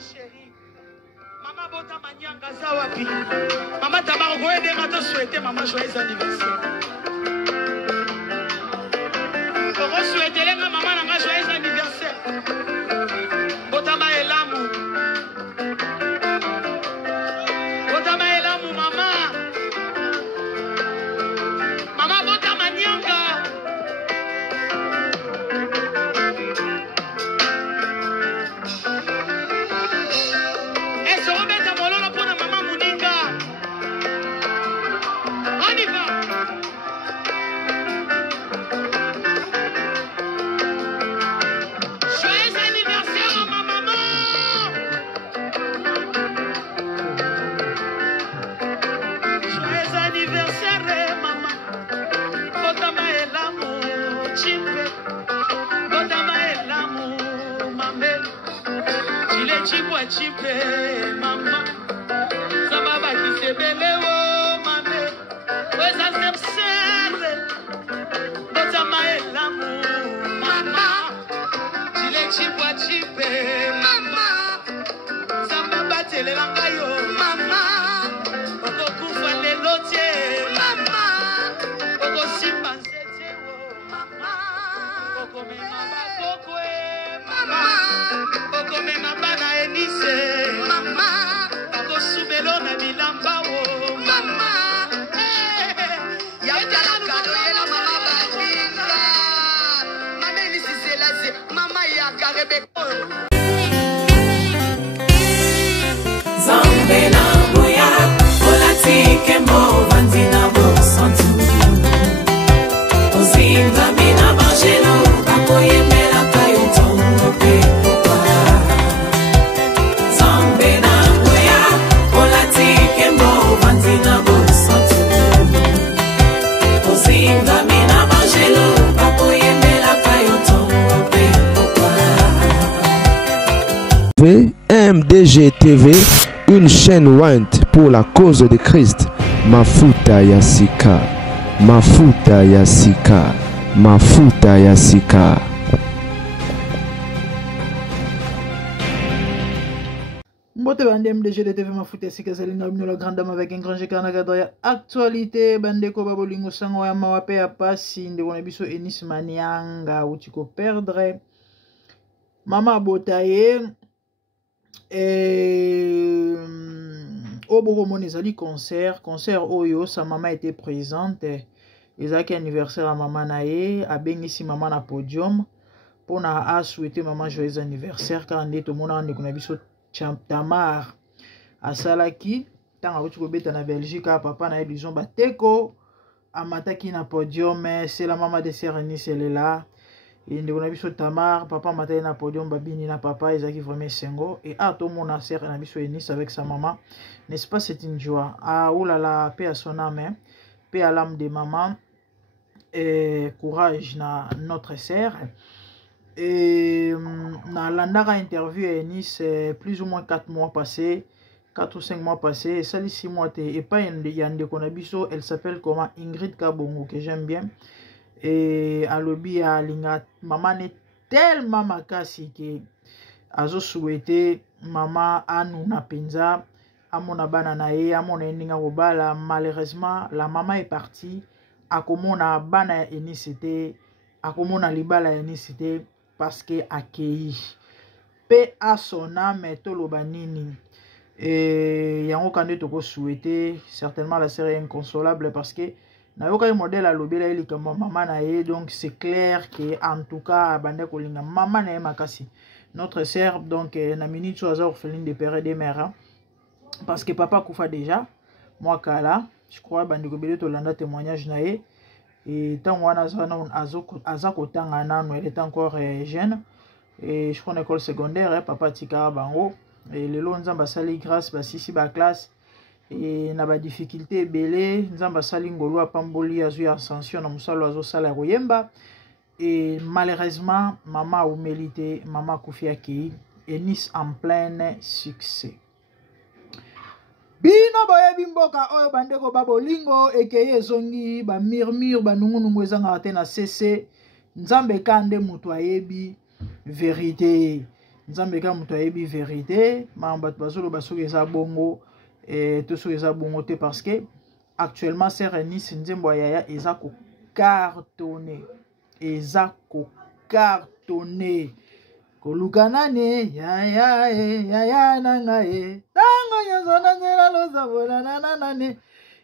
chérie. Maman Bota Manyanga Zawapi. Maman Tamara Goede Mato souhaiter maman joyeux anniversaire. Pour souhaiter les maman Nanga joyeux anniversaire. Bota Maelamu. Bota Maelamu maman. Maman Bota Manyanga. Chipe mama sababa kisebele wo mame weza sepsele bota maelamu mama chile chipwa chipe mama sababa telelanga yo mama okokufa lelotie mama okosimba nsete wo mama okomema bakokwe mama okomema bana enise mama okosubelo na bilamba wo mama yatala kado yela mama batinga mama enisi selase mama yakarebe Zambe na boya olatike mo vandina bo santu ozinga mina bangelo bakoyemela kayo tongo pe MDG TV, une chaîne Wint pour la cause de Christ. Mafuta Yasika, Mafuta Yasika, Mafuta Yasika. Mbote bande MDG de TV Mafuta Yasika Zelinga la grande dame avec un grand Jekanagadoya. Actualité bande ko babolingo sango ya mawape ya pasi ndeko na biso Enis Manianga utiko perdre. Mama Botaye Oboro Monezali concert Oyo, sa maman était présente. Ezaki anniversaire à maman nae, a bengisi maman na podium pour na souhaiter maman joyeux anniversaire car ndé to mona ndeko na biso Tamar asalaki tanga uti kobeta na Belgique papa na illusion bateko amataki na podium c'est la maman de Serenis elle est là. Et ndeko na biso Tamar papa matai na podium babini na papa ezaki vraiment sengo et tout mon sœur na biso Enis avec sa maman, n'est-ce pas, c'est une joie. Oh là là, paix à son âme, paix à l'âme de maman et courage na notre sœur. Et na landara interview à Enis plus ou moins 4 mois passés, 4 ou 5 mois passés, et ça 6 mois et pas ndeko na biso, elle s'appelle comment, Ingrid Kabongo, que j'aime bien. Et à l'obi à linga maman est tellement makasi que azo souhaité maman anu na penza amona bana na ye amona endinga robala. Malheureusement la maman est partie akomona bana enisité akomona libala enisité parce que accueilli pe à son âme toloba nini et yango kande toko souhaité certainement la série inconsolable parce que na yoka modèle à lobela ili kama maman na ye, donc c'est clair que en tout cas bande ko linga maman na ye makasi notre sœur. Donc na minute so azor orpheline de père et de mère parce que papa kufa déjà moi kala je crois bande ko bele to landa témoignage na ye et tant wana azako tanga nano elle est encore jeune et je crois en école secondaire papa tika bango et le lonza sali grâce ba sisi ba classe et na ba difficulté belé nzamba sali ngolo apamboli azu ya ascension na musalo azo sala koyemba et malheureusement maman ou mélité maman kufia ki Enis en plein succès. Bino boye bimboka oyo bandeko babolingo ekeye zongi ba murmure ba nungunungu ezanga te na cc nzambe kande mutu ayebi vérité nzambe ka muto ayebi vérité mamba bazolo basoki eza bongo et tout soki eza bongo te parce que actuellement sœur Eunice nzembo yaya eza ko cartonné kolukanane yaya nanga tango nyonso nzela lozabola nanane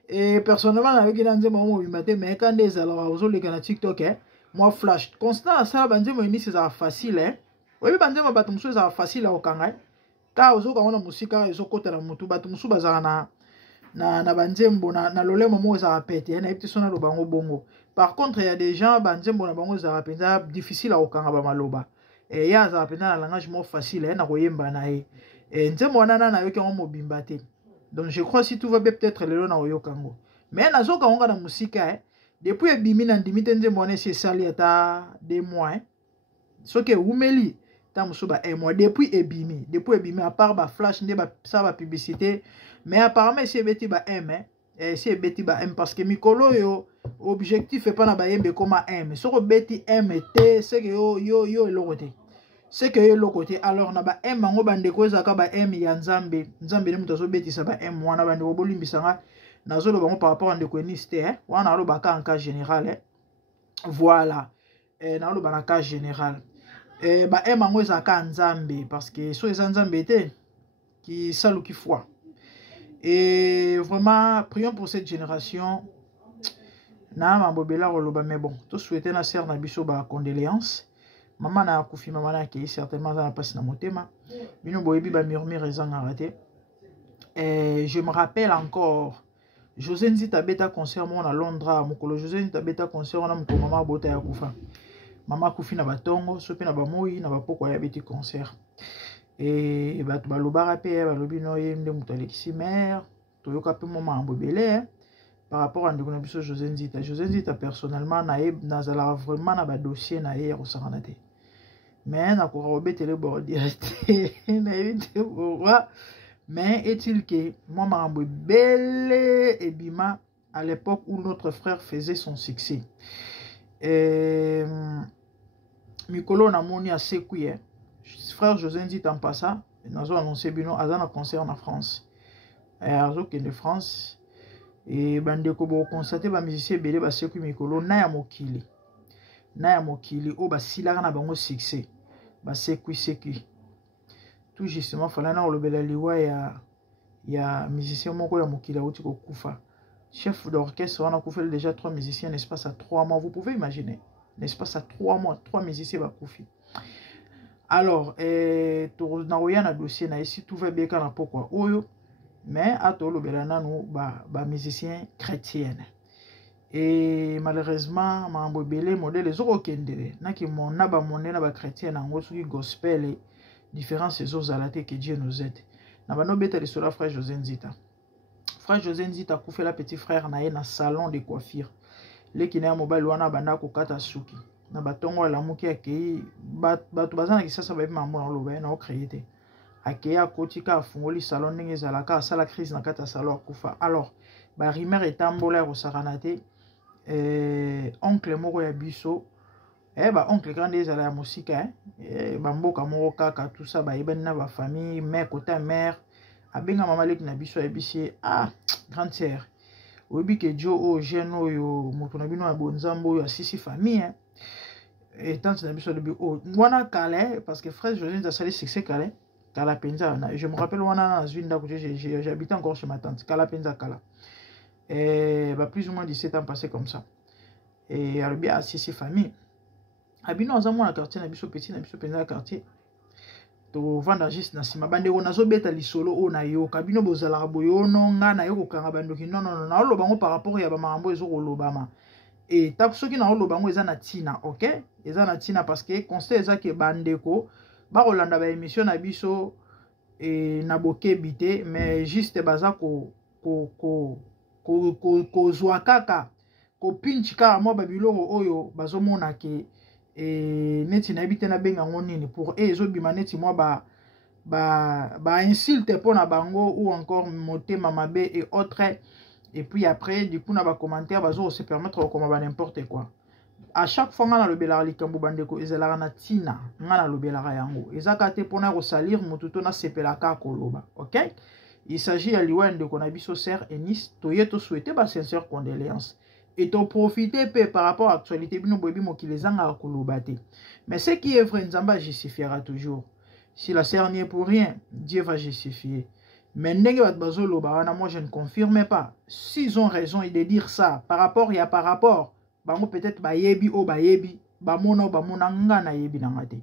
et personnellement avec une nzembo mobimba te mais quand des alors ozoleka na TikTok moi flash constant ça banzembo Eunice eza facile oyebi banzembo bato mosusu eza facile okanga ka ozoka na musika ezokota na mutu bato mosusu bazala na banzembo na lolemo mo eza pete na epti sona lo bango bongo. Par contre il y a des gens banzembo na bango eza penza difficile okanga ba maloba et ya za penza na langage mo facile na koyemba na e nzembo wana na yoki ngo mobimba te. Donc je crois si tout va bien peut-être lelo na oyokango mais nazoka onga na musika depuis ebimi na ndimite nzembo wana c'est sali ata 2 mois soki umeli ta musuba 1 mois depuis ebimi à part ba flash nde ba ça ba publicité mais apparemment c'est beti ba M c'est beti ba M parce que mikolo yo objectif est pas na ba yembe comme M soko beti M te c'est que yo lokote c'est que yo lokote alors na ba M ngo bande ko ezaka ba M ya nzambe ne mutazo beti sa ba M wana bande ko bolimbisanga nazolo bango par rapport à ndeko Eunice te wana alo baka en cas général voilà na lo bana cas général ba M ngo ezaka nzambe parce que so eza nzambe te qui saluki foi. Et vraiment, prions pour cette génération. Na mambobela roloba mais bon, tout souhaiter na sœur na biso ba condoléances. Maman na kufi maman na ki certainement na passe na motema. Bino boyebi ba murmure ezanga raté. Et je me rappelle encore José Nzita beta concert mo na Londres, mokolo José Nzita beta concert na moko mama bota ya kufa. Mama kufi na batongo, sope na ba moyi na ba poko ya beti concert. Et bato balobara pe balobi no yemde muto alekisi mère toyoka pe moma ambobele par rapport à ndeko na biso José Nzita personnellement nazala vraiment na ba dossier na ye kosakana te mais na ko robetele bordirect na yite pourquoi mais est-il que moi marambo belle et bima à l'époque où notre frère faisait son succès mikolo na moni a sekouye frère José Nzita en passant, nous avons annoncé bino azana concert en France. De France et bandeko bo constater ba musicien belé ba seku mikolo na ya mokili o ba silaka na bango succès ba seku tout justement fala na olobela liwa ya musicien moko ya mokili auti ko kufa chef d'orchestre on a kufa déjà 3 musiciens l'espace à 3 mois vous pouvez imaginer l'espace à 3 mois 3 musiciens ba kufi. Alors, na dossier na ici tout va bien quand pourquoi oyo mais atolo belana no ba musicien chrétien et malheureusement mambo belé modèle zoko kendele na ki mona ba monena ba chrétien na ngosuki gospel et différents eaux alate que Dieu nous aide na ba no beta le sola frère José Nzita ku fait la petit frère na salon de coiffure le ki na mobile wana banda ko kata suki na batongo la muki akei bato bazana kisasa ba mambo na loba na créer te akei akotika afungoli salon ndenge ezalaka asala crise na kata salon akufa alors ba rumeur etambola ko sakana te oncle moko ya biso ba oncle grande ezala ya musika ba mboka moko kaka tout ça ba yebani na ba famille mère côté mère abenga mama leki na biso ebisi grande sœur oyebi ke Dieu o jeune oyo moto na bino ya bonzambo oyo asisi famille et tant que je suis wana kale parce que frère José a sali succès kale kala penza je me rappelle wana na Zwinda que j'habitais encore chez ma tante kala penza kala et plus ou moins 17 ans passé comme ça et alors assisi famille abino azamo na quartier na biso petit na biso penza quartier to vanda juste na sima bande ko nazo beta lisolo o na yo kabino bozala boyono nga na yo ko kanga bandoki non na lo bango par rapport ya ba mambo ezo ko lobama. Et tap soki na olo bango eza na tina, ok? Eza na tina parce que constat eza ke bandeko ba rolanda ba émission na biso et na boke bité mais juste baza ko zwa kaka ko pinch ka mo babiloko oyo bazomona ke neti na bité na benga ngonini pour ezo bima neti mo ba insulte pona bango ou encore motema mabe et autres. Et puis après, du coup, on a commentaire, on se permettre de comment n'importe quoi. à chaque fois nga na lobela likambo bandeko ezalaka na tina nga na lobela yango ezaka te pona ko salir mututo na sepelaka koloba. OK, il s'agit ya liwa ndeko na biso sœur Enis toyeto souhaiter ba sincère condoléances et to profiter pe par rapport à actualité bino boyebi mokili zanga koloba te. Mais ce qui est vrai nzamba justifiera toujours. Si la sœur n'y est pour rien, Dieu va justifier. Mais moi je ne confirme pas. S'ils ont raison de dire ça, par rapport, il y a par rapport, peut-être bayebi o bayebi, bamona nga na yebi nangate.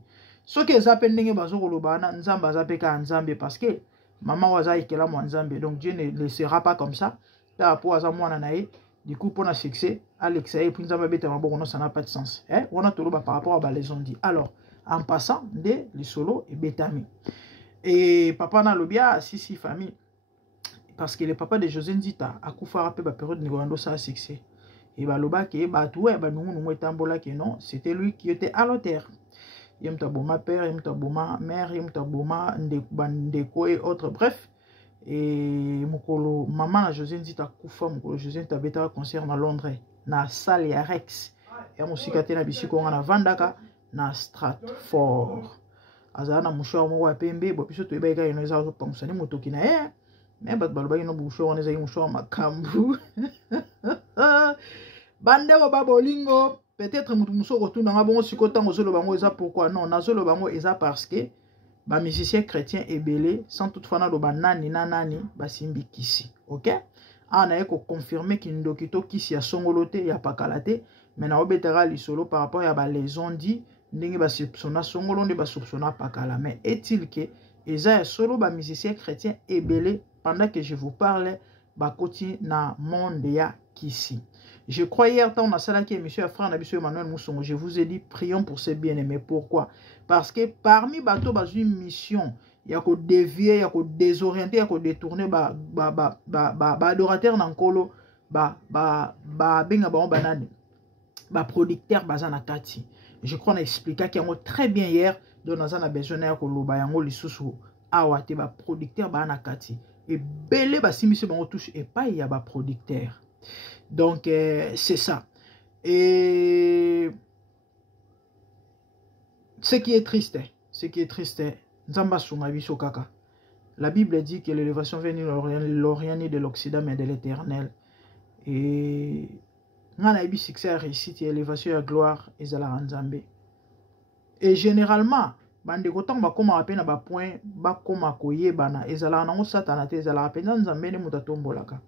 Ce que ça peine ndenge bazolo lobana nzamba zapeka nzambe parce que maman waza ikela mo nzambe. Donc Dieu ne laissera pas comme ça. Par rapport à ça moi nae, du coup pour na succès, Alex et puis nzamba beta maboko non ça n'a pas de sens. On a tout par rapport à balaison dit. Alors, en passant de les solo et betami. Et papa na lobia si famille parce que le papa de José Nzita a koufara pe ba période négociando ça succès et ba loba ke ba toué ba nungu etambola ke non, c'était lui qui était à l'auteur. Yem taboma père, yem taboma mère, yem taboma ndeko et autres, bref. Et mukolo maman na José Nzita koufa mukolo José Nzita beta concert na Londres na salle ya Rex et musika te na bisiko nga na Vandaka na Stratford. Azana mouchoir mo wa pembe bo biso to ebeka ino eza zo pamusani motoki na mais bat baloba ino mouchoir on eza mouchoir makambu bande o babolingo peut-être mutu musoko tuna nga bongo sikota ngozolo bango eza pourquoi non nazolo bango eza parce que ba musicien chrétien ebele sans toutefois na loba nani na nani basimbi kisi. OK, ana eko confirmer kindokito kisi ya songolote ya pakalate mais na obetera lisolo par rapport ya ba leson dit ndenge ba soupçonna songolo nde ba soupçonna pakala. Mais est-il que eza solo ba musicien chrétien ebele pendant que je vous parle ba koti na monde ya kisi. Je crois hier tant on a sala qui monsieur frère Nabiso Emmanuel Moussongo, je vous ai dit prions pour ces bien-aimés. Pourquoi? Parce que parmi bateau ba une mission ya ko dévier, ya ko désorienter, ya ko détourner ba adorateur nankolo ba benga ba banane ba producteur bazana kati. Je crois qu'on a expliqué qu'il y a très bien hier, donc on a besoin de koloba yango lisusu awate ba producteur ba nakati et belé ba simisi bango touche et pas il y a ba producteur. Donc c'est ça. Et ce qui est triste, nzamba sunga biso kaka. La Bible dit que l'élévation vient de l'Orient ni de l'Occident mais de l'Éternel. Et ngana ibi succès réussite et élévation et gloire ezala nzambe. Et généralement bande kotan ba koma apena ba point ba koma koyebana ezala nango satana te ezala apena nzambe ne mutatombolaka.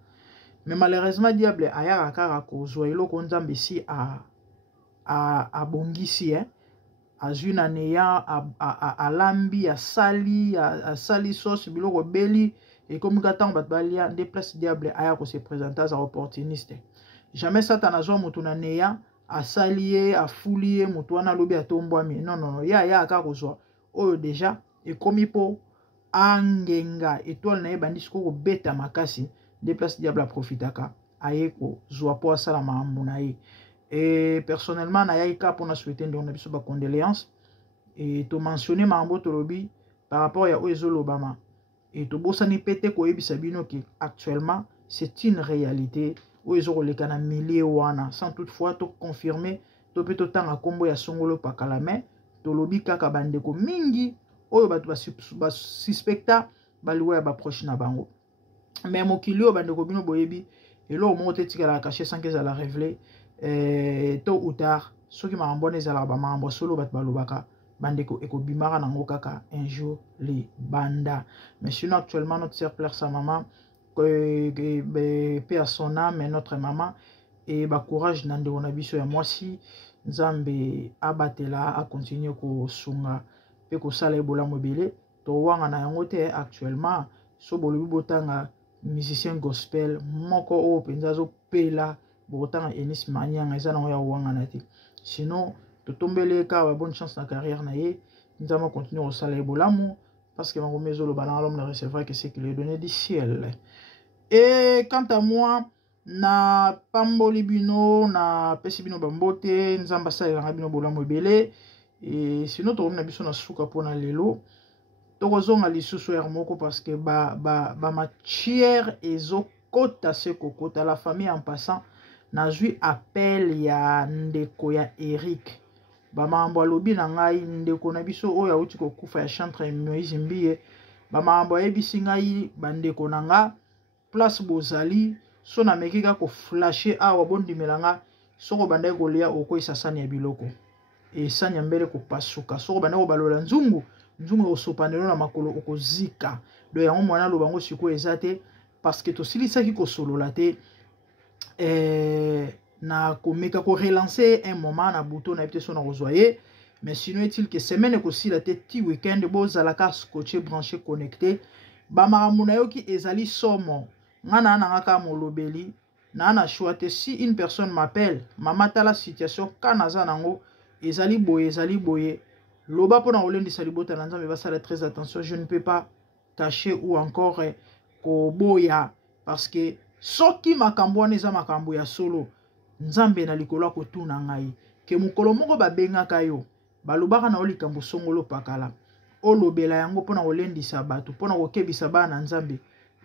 Mais malheureusement diable ayaka kaka kozwa eloko nzambe si a bongisi azuna neya a lambi a sali sauce biloko beli et comme gatan batbalia des place diable ayaka se présenter as opportuniste. Jamais Satan a joué mutuna neya a salié a foulié mutuana lobi a tombwami. Non ya akakozwa oyo déjà et comme po angenga étoile na bandisiko ko beta makasi des places diable a profitaka ayeko zwa po asala maambu na ye. Et personnellement na yaika pour na souhaiter ndona biso ba condoléances et to mentionner maambo to lobi par rapport ya oezo lobama et to bosani pété ko yebisa bino ki actuellement c'est une réalité. Oezo leka na milliers wana sans toutefois to confirmer to peto tanga kombo ya songolo pakalame to lobi kaka bandeko mingi oyo batu ba suspecta baliwa ba proche na bango. Mais mokilio bandeko bino boyebi elo mo te tikala caché sans que ça la révéler tôt ou tard ceux qui m'a bonné za la ba mambo solo bat balobaka bandeko eko bimara nango kaka un jour les banda. Mais sinon actuellement notre sœur pleure sa maman paix à son âme et notre maman et ba courage nande on a biso ya mwasi nzambe abatela a continuer ko sunga pe ko sala ebola mobile to wanga na yango te actuellement so bolobi botanga musicien gospel moko o penza zo pela botanga Enis Manyanga eza na ya wanga na te. Sinon to tombele ka bonne chance na carrière na ye nzama continuer ko sala ebola mo parce que ma maison le balan l'homme ne recevra que ce qu'il est donné du ciel. Et quant à moi na pamboli bino na pesibino bambote nzamba sala bino bola mobile et sinon to na biso na suka pona lelo to kozonga lisusu er moko parce que ba matière ezo kota se kokota la famille en passant nazwi appel ya ndeko ya Eric bamambo alobi na ngai ndeko na biso oyo auti kokufa ya chantre Moïse Mbie bamambo ayebisi ngai bandeko na nga place bozali so na mekika ko flasher awa bondimela nga soko bandai kolia okoisa sani ya biloko e sani ya mbele kopasuka soko bandai kobalola nzungu osopanelo na makolo okozika do yango mwana lobango siko ezate parce que tosilisaki kosolola te na komeka ko relancer un moment na bouton na epte so na kozoye mais sinon est-il que semaine kosila te ti weekend bozalaka scotché branché connecté bamakambo na yoki ezali somo ngana na ngaka molobeli na choite si une personne m'appelle mama tala situation kanaza nango ezali boye loba pona olendisa libota na nzambe basala très attention je ne peux pas cacher ou encore koboya parce que soki makambo wana eza makambo ya solo nzambe na likolo akotuna ngai ke mokolo moko babengaka yo balobaka na olikambo songolo pakala olobela yango pona olendisa bato pona kokebisa bana nzambe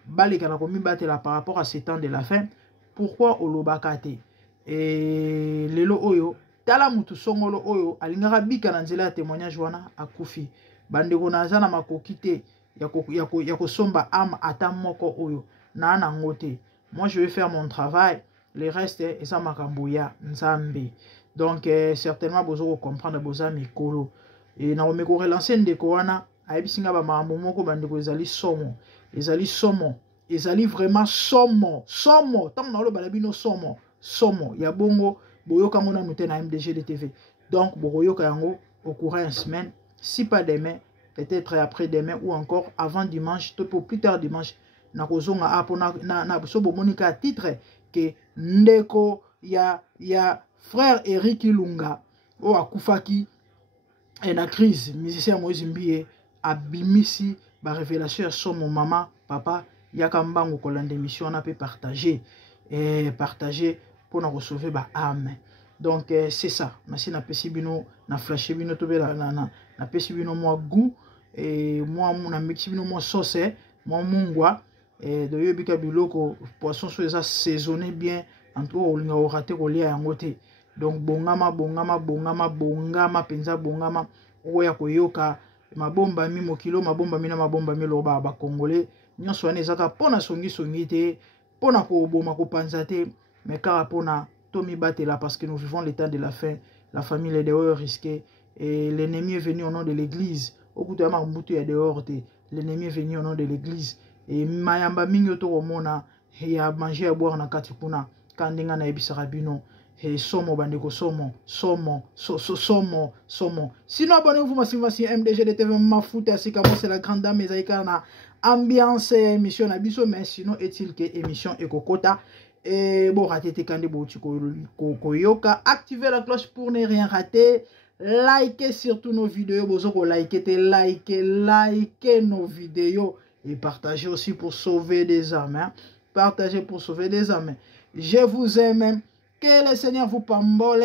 baleka na komibatela par rapport à ces temps de la fin pourquoi olobaka te lelo oyo tala mutu songolo oyo alingaka bika na nzela ya témoignage wana akufi bandeko naza na makoki te ya kosomba ame ata moko oyo na nango te. Moi je vais faire mon travail, le reste eza makambo ya nzambe. Donc certainement bozo comprendre boza mikolo et na omeko relancer ndeko wana ayebisinga ba makambo moko bandeko ezali somo ezali vraiment somo tant na lo balabino somo ya bongo boyoka ngona noté na MDG de TV. Donc boyoka yango au courant une semaine, si pas demain, peut-être après demain ou encore avant dimanche, tout pour plus tard dimanche. Na kozonga apo na sobo monika titre que ndeko ya frère Eric Ilunga o akufaki na crise musicien Moïse Mbie abimisi ba révélation ya somo mama papa yaka mbango kolanda émission na peut partager pour na sauver ba âme. Donc c'est ça. Merci na pesi bino na flasher bino to bela na pesi bino moi goût et moi na mixi bino moi sauce moi mungwa et de yobika biloko poisson so eza saisonné bien en tout olinga o raté ko lia yango te. Donc bongama penza bongama oya koyoka mabomba mi mokilo mabomba mi na mabomba mi loba ba congolais nyonso wana ezaka pona songi te pona ko boma ko panza te mais car pona Tommy Batela parce que nous vivons l'état de la fin, la famille est dehors risquée et l'ennemi est venu au nom de l'église. Au bout de la mbutu est dehors, l'ennemi est venu au nom de l'église et mayamba mingi to omona et à manger à boire na katikuna kandinga na ebisara bino et somo bandeko somo. Sinon abonnez-vous massivement sur MDG de TV Mafuta Sika, c'est la grande dame Ezaïka na ambiance émission na biso mais sinon est-il que émission ekokota. Et bon, raté quand koyoka, activez la cloche pour ne rien rater. Likez surtout nos vidéos, likez nos vidéos et partagez aussi pour sauver des âmes. Hein? Partagez pour sauver des âmes. Je vous aime. Que le Seigneur vous pambole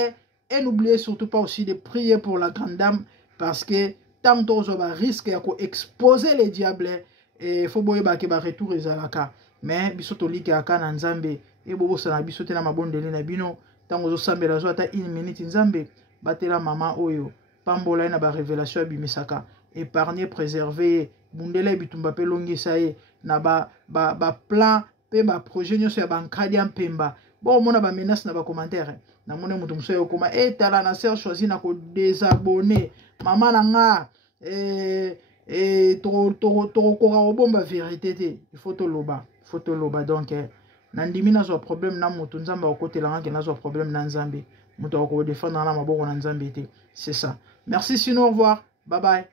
et n'oubliez surtout pas aussi de prier pour la grande dame parce que tant qu'on risque d'exposer les diables et il faut que retour ezalaka. Mais bisoto like akana nzambe et bobo sana bisote na mabondele na bino tango zo sambela zo ata 1 minute nzambe batela mama oyo pambola na ba révélation abimisaka épargner préserver bundele bitumba pe longisa ye na ba plan pe ba projet nyoso ya bankadi mpemba bon mona ba menace na ba commentaire na mona mutu mso koma tala na ser choisi na ko désabonner mama na nga toro kora obomba vérité te il faut to loba donc nandimi na zo problème na mutu nzamba okotela nga na zo problème na nzambe mutu ko défendre na maboko na nzambe te c'est ça. Merci sinon au revoir, bye.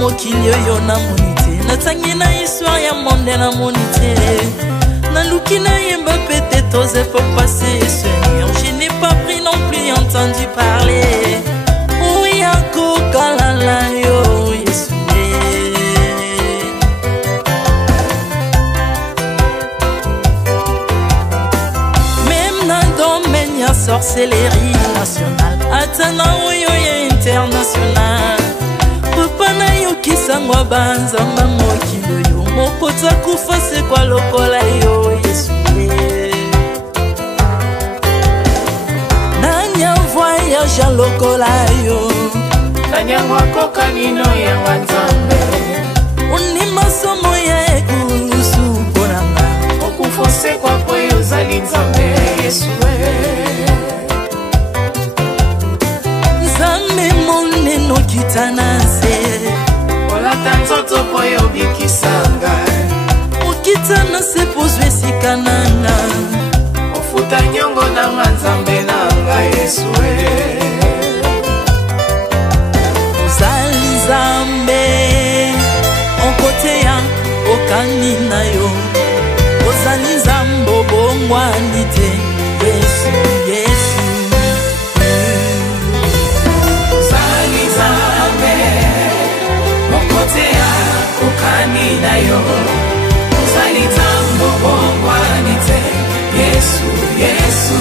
Mokili yo na monite natangi na histoire ya monde na monite naluki na yemba pete toze pour passer Seigneur je n'ai pas pris non plus entendu parler oui encore kalala yo Yesu série nationale atana oyo ya international papa na yo kisangwa banzamba mokilo yo mokota kufa sekwa lokola yo Yesu nanya voyage lokola yo nanya wakoka nino ya wanzambe uni masomo ya ekusu bonanga okufose kwa poyo zali nzambe Yesu nzambe moneno kitanase olata nzoto poyo bikisanga okitanase pozwe sikananga ofuta nyongo na nzambe nanga Yesu ozali nzambe onkote ya okani na yo ozali nzambe obongwani te Yesu Yesu ozali nzambe onkote ya okani na yo ozali nzambe obongwani te Yesu Yesu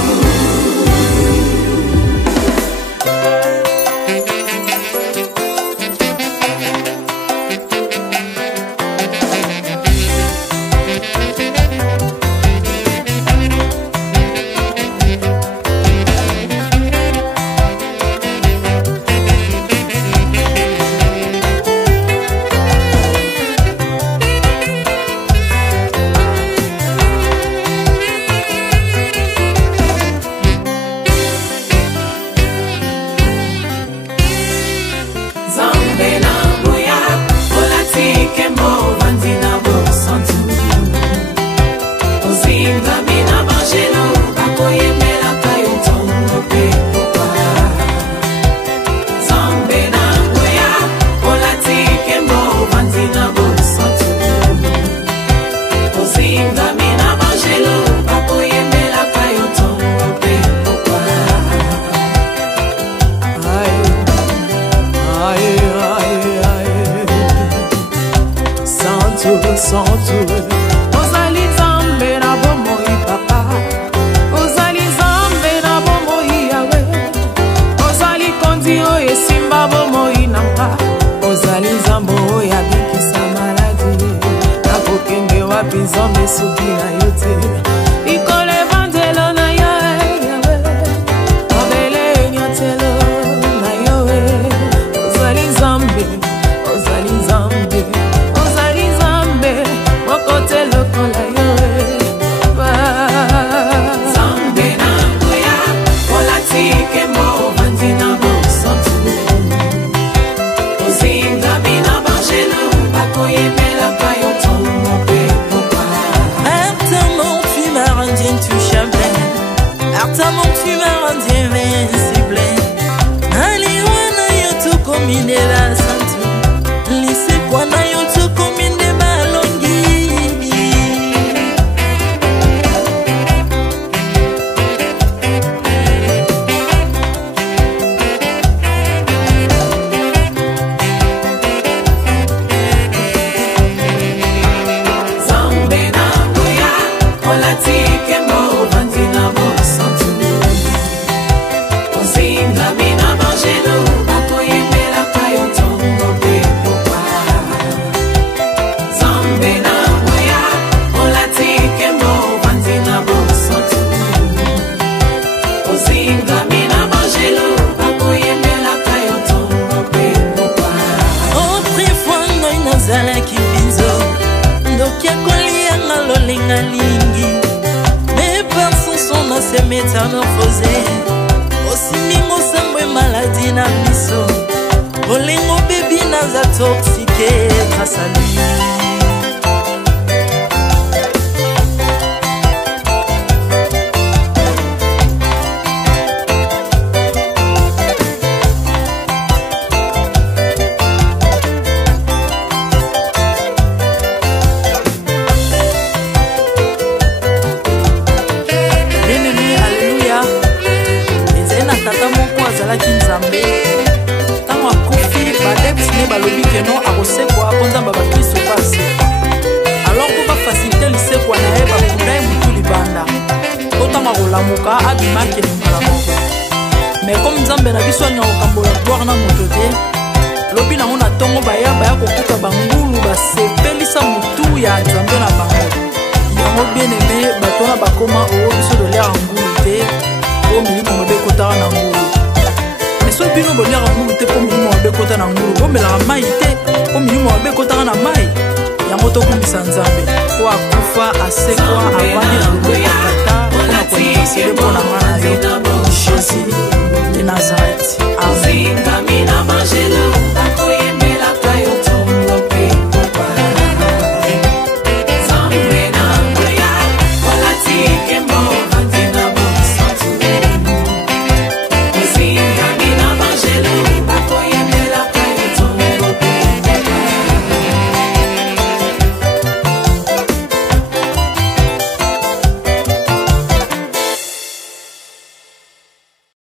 ozali nzambe na bomoi papa ozali nzambe na bomoi yawe ozali kondi oyo esimba bomoi nanga ozali nzambe oyo abikisa maladi nakokende wapi nzambe soki na yo te likolo evanzelo na yo yawe mabele enyatelo na yo ozali nzambe ozali nzambe kote lokola yo zambe na ngoya olatike mo vandina bosantu ozinga bina bangelo bakoyemela kayo tongo pe popa Artamon tu m'as rendu intouchable Artamon tu m'as rendu invincible Aliwana yo tu komine la santu Lise kwa na yo tu komine balongi se métamorphosé osimingo sambwe maladie na biso olingo bebi naza toxique grâce à lui balobi ke non akosekwa konzamba bakristo pasi alors po bafasilite lisekwa na ye bakunda ye motu libanda otanga kolamuka abimaki limbala moko nzambe na biso alinga kokambola gloire na moto te lobi nango na ntongo baya kokuta bangulu basepelisa motu ya nzambe na bango yango bien aimé bato wana bakoma oyo biso dolera ngulu te po milimo mabe ekotaka na ngulu mais soki bino bolera ngulu te po milimo mabe ekota na ngulu bomelaka mai te po milimo mabe ekotaka na mai yango tokumisa nzambe po akufa asekwa avandi na loboko ya tata mpona kolinga sele mpo na nga na yo jésus